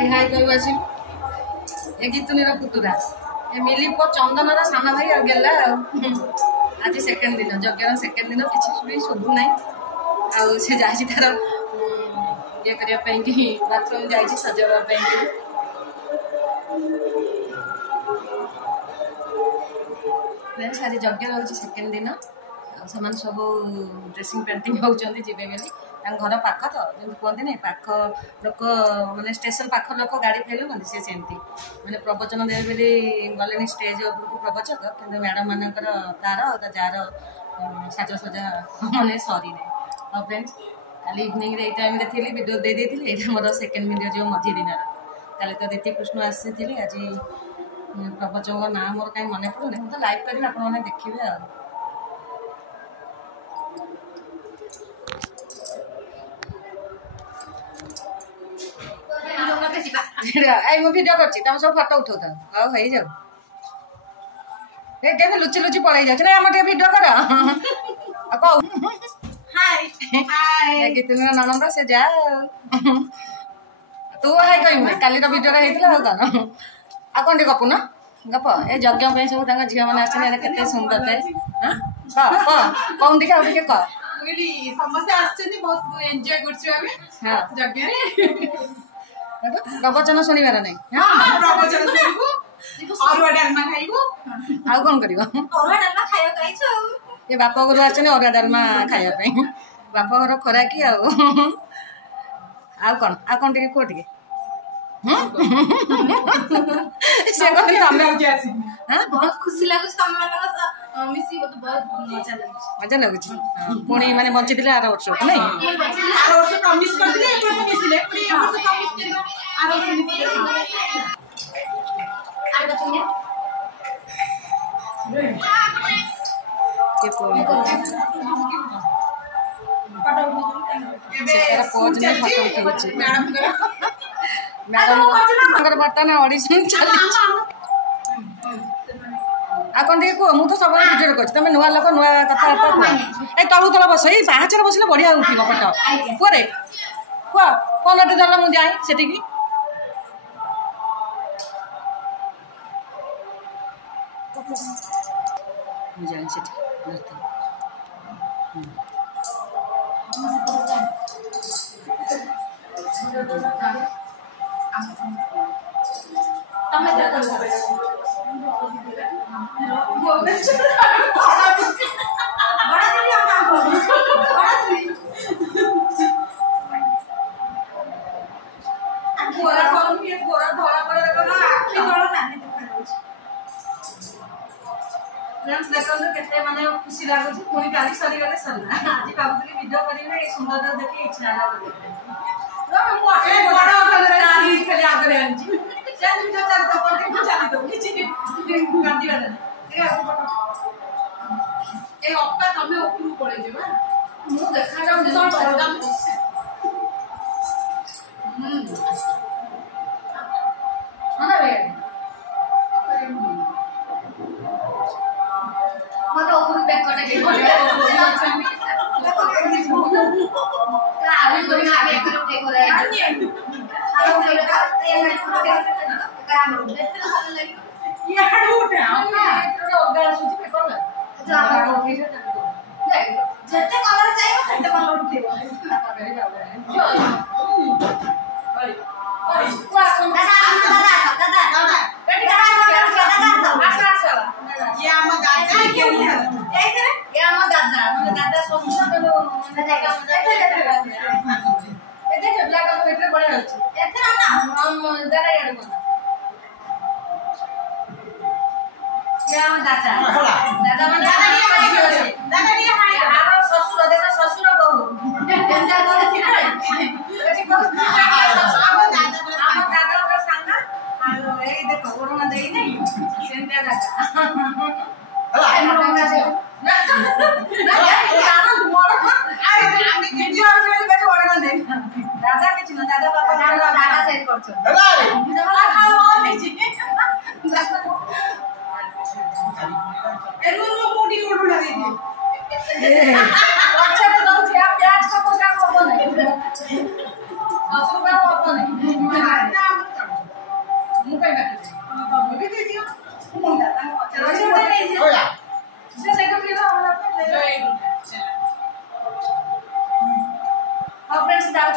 रिहाई कहवासी ए गीतुनी पुतुरा ए मिली पो चंदन सान भाई आ गेला आज सेकेंड दिन यज्ञ सेकेंड दिन किसी शुभु ना से जाए तार ये करने बाथरूम जा सजावाई सारी यज्ञ रोचे सेकेंड दिन से सब ड्रेसिंग पेंटिंग होती जी घर पाख तो कहते ना पाख लोक मैंने स्टेशन पाख लोक गाड़ी फेलु सी सेमती मैंने प्रवचन दे गले स्टेज उपरको प्रवचक कि मैडम मानकर तार जार साजसजा मैंने सरी ना और फ्रेंड्स कल इवनिंग ये टाइम थी वीडियो दे दी ये मोर सेकेंड वीडियो जो मझी दिन कल तो दीति कृष्ण आसी आज प्रवचक ना मोर कहीं मन पड़ूनी मुझे लाइव करी आप देखिए भिडियो कर सब फटो उठाऊ था हो जाऊ लुचि लुचि पड़े जाए ना भिडियो कर गीतुनी ननंद से जा तू हाई कह काली भिडियो होता आ कौन गपुन गप ए यज्ञ सब झील मैंने आते सुंदर थे कौन देखा कह प्रवचन शुणवार नहीं कौन कर बाप घर आसे अरुआ डालमा खायापी बाप घर खरा कि कौन कौन टे कह टे बहुत खुशी लगुच मजा लगुच पुणी मैंने बंची थे आर वर्ष नहीं मैडम बर्तमान ऑडिशन चली कौन टे कह मुझे सब भिडियो कर तुम नुआ लोक नुआ कथा तलू तल बस पाहाचर बसले बढ़िया उठिब पट कुरे कह कौन दल मुझे जाए से जाए से मैंने खुशी लगुच पुणी काली सरीगले सरला आज भावुली भिड करेंगे सुंदर देखिए इच्छा आगे अप्पा तुम उपरू पड़े मुझे देखा जाऊँ मत उपरू बैक कर जिते कलर चाहिए सेटे कलर उठेबो ससुर देख ससुर बहु देख ओढ़ना दे नहीं दादा किसी ना दादा बाबा दादा सेट कर अच्छा तो प्याज का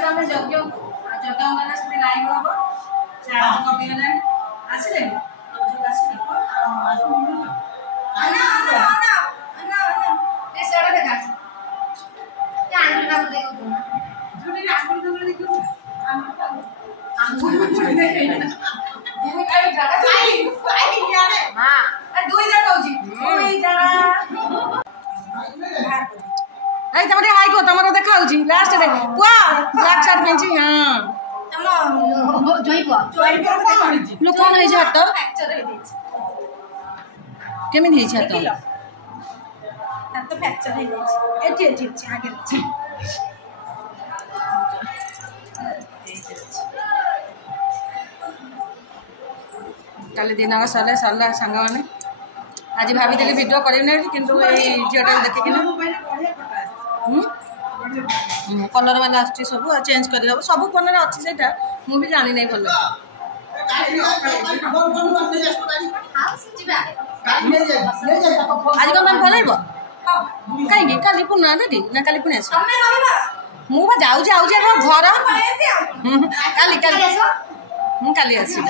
ଯାଉଛୁ ଆମେ ଯଜ୍ଞ ମାନେ ସେଠି ଲାଇଭ ହବ ଚାର୍ଜ କମିଗଲାଣି ଆସିଲେ ତମର ହାଇ କହ ତମର ଦେଖା ହଉଛି ଲାଷ୍ଟ ରେ ପୁଅ ବ୍ଲାକ୍ ସାର୍ଟ ପିନ୍ଧି ହଁ କଣ ହେଇଛି ହାତ କେମିତି ହେଇଛି ହାତ ଫ୍ରାକ୍ଚର ହେଇଯାଇଛି ଏଠି ଏଠି ଅଛି ଆଗରେ ଅଛି କାଲି ଦିନକ ସରିଲା ସାଙ୍ଗମାନେ ଆଜି ଭାବିଥିଲି ଭିଡ଼ିଓ କରିବି ନାହିଁ କିନ୍ତୁ ଏଇ ଝିଅଟାକୁ ଦେଖିକିନା କଲର୍ ବାଲା ଆସୁଛି ସବୁ ଆଉ ଚେଞ୍ଜ କରିହେବ ସବୁ କଲର୍ ଅଛି ସେଇଟା ମୁଁ ବି ଜାଣିନାହିଁ ଭଲ ଆଜି କ'ଣ ତମେ ପଳେଇବ କାହିଁକି କାଲି ପୁଣି ଦେବି ନା କାଲି ପୁଣି ଆସିବ ମୁଁ ବା ଯାଉଛି ଘର କାଲି ମୁଁ କାଲି ଆସିବି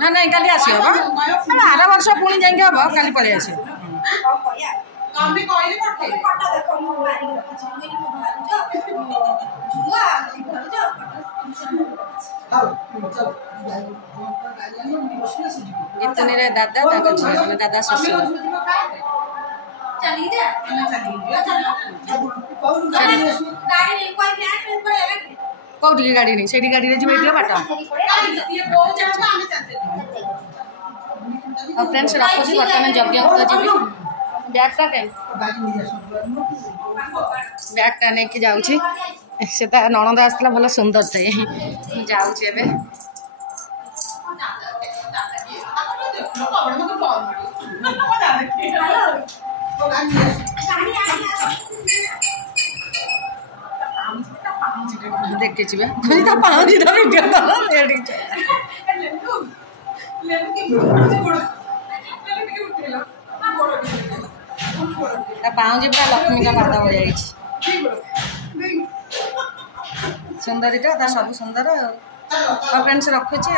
ନା ନାଇଁ କାଲି ଆସିବ ଆର ବର୍ଷ ପୁଣି ଯାଇକି ହବ କାଲି ପଳେଇ ଆସିବ इतने दादा दादा शशुर कौटी गाड़ी नहीं से गाड़ी जी बाट फ्रेंड्स रखुची बर्तमान यज्ञ जी बैगटा बैगटा नहीं जाऊँगी से नणंद आसला भल सुंदर थे जाऊँगी एवं देखे पाँच पाँच पूरा लक्ष्मी का पाद हो जाए सुंदरीटा सब सुंदर फ्रेंड्स रखुची।